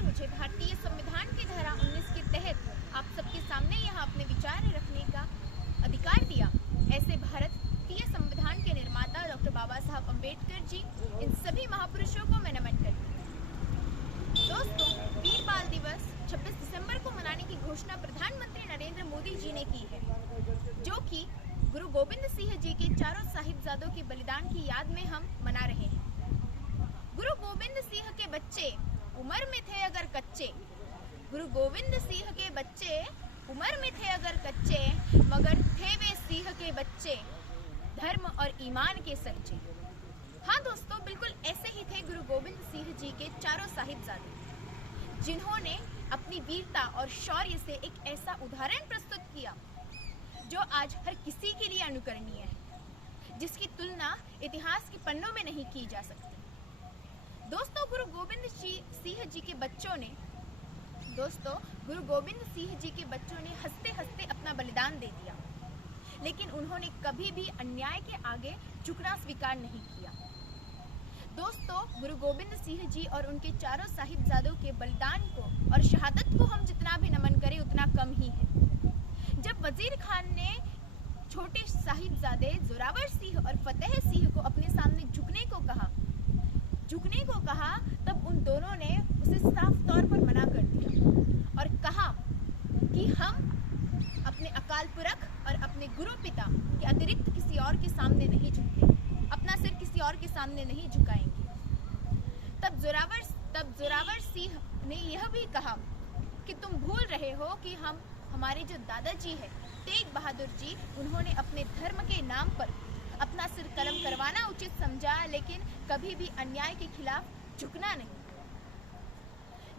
आपने मुझे भारतीय संविधान की धारा 19 के तहत आप सबके सामने यहाँ अपने विचार रखने का अधिकार दिया। ऐसे भारतीय संविधान के निर्माता डॉक्टर बाबा साहब अम्बेडकर जी, इन सभी महापुरुषों को मैं नमन करती हूँ। दोस्तों, वीर बाल दिवस 26 दिसंबर को मनाने की घोषणा प्रधानमंत्री नरेंद्र मोदी जी ने की है, जो कि गुरु गोविंद सिंह जी के चारों साहिबजादों के बलिदान की याद में हम मना रहे हैं। गुरु गोविंद सिंह के बच्चे उम्र में थे अगर कच्चे, गुरु गोविंद सिंह के बच्चे उम्र में थे अगर कच्चे, मगर थे वे सिंह के बच्चे धर्म और ईमान के सच्चे। हाँ दोस्तों, बिल्कुल ऐसे ही थे गुरु गोविंद सिंह जी के चारों साहिबजादे, जिन्होंने अपनी वीरता और शौर्य से एक ऐसा उदाहरण प्रस्तुत किया जो आज हर किसी के लिए अनुकरणीय है, जिसकी तुलना इतिहास के पन्नों में नहीं की जा सकती। दोस्तों, गुरु गोविंद सिंह जी के बच्चों ने हंसते हंसते अपना बलिदान दे दिया, लेकिन उन्होंने कभी भी अन्याय के आगे झुकना स्वीकार नहीं किया। दोस्तों, गुरु गोविंद सिंह जी और उनके चारों साहिबजादों के बलिदान को और शहादत को हम जितना भी नमन करें उतना कम ही है। जब वजीर खान ने छोटे साहिबजादे जोरावर सिंह और फतेह सिंह को अपने सामने झुकने को कहा, तब उन दोनों ने उसे साफ तौर पर मना कर दिया और कहा कि हम अपने अकाल पुरख और अपने गुरु पिता के अतिरिक्त किसी और के सामने नहीं झुकते, अपना सिर किसी और के सामने नहीं झुकाएंगे। तब जोरावर सिंह ने यह भी कहा कि तुम भूल रहे हो कि हमारे जो दादाजी है तेग बहादुर जी, उन्होंने अपने धर्म के नाम पर अपना सिर कलम करवाना उचित समझा, लेकिन कभी भी अन्याय के खिलाफ झुकना नहीं।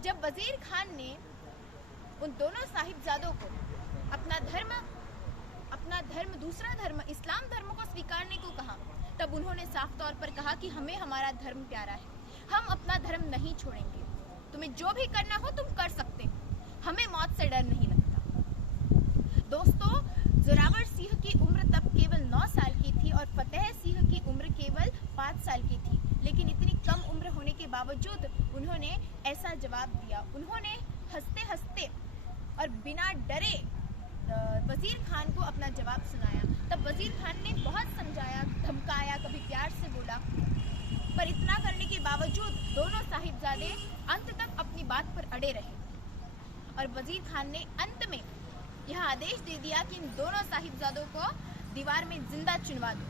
जब वजीर खान ने उन दोनों साहिबजादों को अपना धर्म दूसरा धर्म इस्लाम धर्म को स्वीकारने को कहा, तब उन्होंने साफ तौर पर कहा कि हमें हमारा धर्म प्यारा है, हम अपना धर्म नहीं छोड़ेंगे, तुम्हें जो भी करना हो तुम कर सकते हो, हमें मौत से डर नहीं लगता। दोस्तों, जोरावर सिंह की उम्र तब केवल 9 साल की थी और फतेह सिंह की उम्र केवल 5 साल की थी, लेकिन इतनी कम उम्र होने के बावजूद उन्होंने ऐसा जवाब दिया। उन्होंने हंसते हंसते और बिना डरे वजीर खान को अपना जवाब सुनाया। तब वजीर खान ने बहुत समझाया, धमकाया, कभी प्यार से बोला, पर इतना करने के बावजूद दोनों साहिबजादे अंत तक अपनी बात पर अड़े रहे और वजीर खान ने अंत में यह आदेश दे दिया कि इन दोनों साहिबजादों को दीवार में जिंदा चुनवा दो।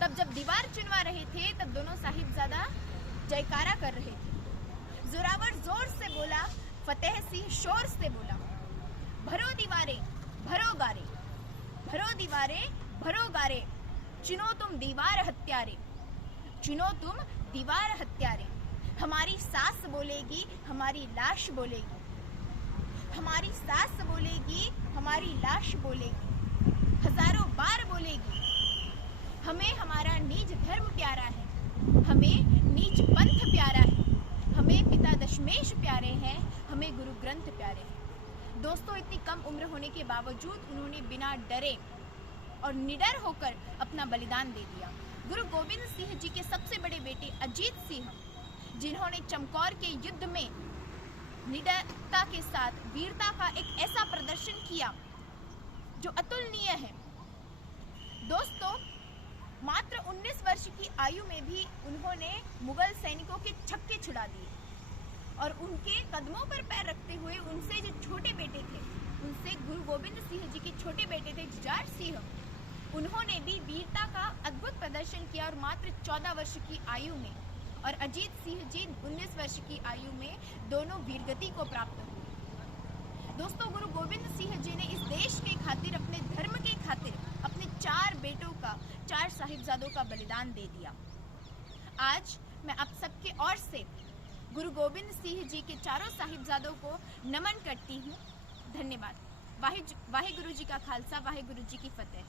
तब जब दीवार चुनवा रहे थे, तब दोनों साहिबजादा जयकारा कर रहे थे। जोरावर जोर से बोला, फतेह सिंह शोर से बोला, भरो दीवारे भरो गारे, भरो दीवारे भरो गारे, चुनो तुम दीवार हत्यारे, चुनो तुम दीवार हत्यारे। हमारी सास बोलेगी, हमारी लाश बोलेगी, हमारी सास बोलेगी, हमारी लाश बोलेगी, हजारों बार बोलेगी। हमें हमारा नीच धर्म प्यारा है, हमें नीच पंथ प्यारा है, हमें पिता दशमेश प्यारे हैं, हमें गुरु ग्रंथ प्यारे हैं। दोस्तों, इतनी कम उम्र होने के बावजूद उन्होंने बिना डरे और निडर होकर अपना बलिदान दे दिया। गुरु गोविंद सिंह जी के सबसे बड़े बेटे अजीत सिंह, जिन्होंने चमकौर के युद्ध में निडरता के साथ वीरता का एक ऐसा प्रदर्शन किया जो अतुलनीय है। दोस्तों, मात्र 19 वर्ष की आयु में भी उन्होंने मुगल सैनिकों के छक्के छुड़ा दिए और उनके कदमों पर पैर रखते हुए उनसे जो छोटे बेटे थे, उनसे गुरु गोविंद सिंह जी के छोटे बेटे थे जुझार सिंह, उन्होंने भी वीरता का अद्भुत प्रदर्शन किया और मात्र 14 वर्ष की आयु में, और अजीत सिंह जी 19 वर्ष की आयु में दोनों वीरगति को प्राप्त हुए। दोस्तों, गुरु गोविंद सिंह जी ने इस देश के खातिर, अपने धर्म के खातिर, अपने 4 बेटों का, 4 साहिबजादों का बलिदान दे दिया। आज मैं आप सबके ओर से गुरु गोविंद सिंह जी के चारों साहिबजादों को नमन करती हूँ। धन्यवाद। वाहे गुरु जी का खालसा, वाहे गुरु जी की फतेह।